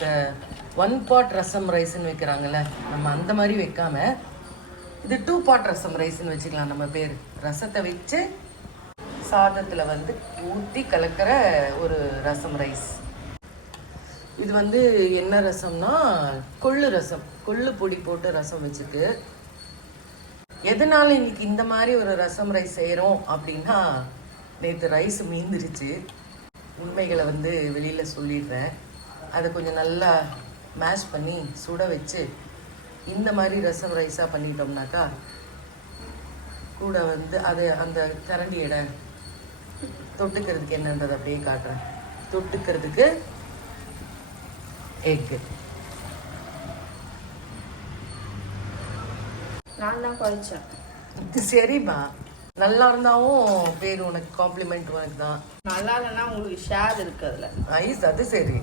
இந்த 1 pot ரசம் ரைஸ்ன்னு வைக்கிறாங்கல்ல, நம்ம அந்த மாதிரி வைக்காம இது 2 pot ரசம் ரைஸ்ன்னு வச்சுக்கலாம். நம்ம பேர் ரசத்தை வச்சு சாதத்தில் வந்து ஊற்றி கலக்கிற ஒரு ரசம் ரைஸ். இது வந்து என்ன ரசம்னா கொள்ளு ரசம், கொள்ளு பொடி போட்டு ரசம் வச்சுருக்கு. எதனால இன்னைக்கு இந்த மாதிரி ஒரு ரசம் ரைஸ் செய்கிறோம் அப்படின்னா, நேற்று ரைஸ் மீந்துருச்சு. உண்மைகளை வந்து வெளியில் சொல்லிடுறேன். அதை கொஞ்சம் நல்லா மேஷ் பண்ணி சுட வச்சு இந்த மாதிரி ரசம் ரைஸாக பண்ணிட்டோம்னாக்கா கூட வந்து அது அந்த கரண்டி எடை தொட்டுக்கிறதுக்கு என்னன்றது அப்படியே காட்டுறேன். தொட்டுக்கிறதுக்கு எக்கு நான் தான் குறைச்சேன். சரிம்மா, நல்லா இருந்தாவும் பேர் உனக்கு காம்ப்ளிமெண்ட் உனக்கு தான். நல்லா இல்லைன்னா உங்களுக்கு ஷேர் இருக்கு அதில். ஐஸ் அது சரி.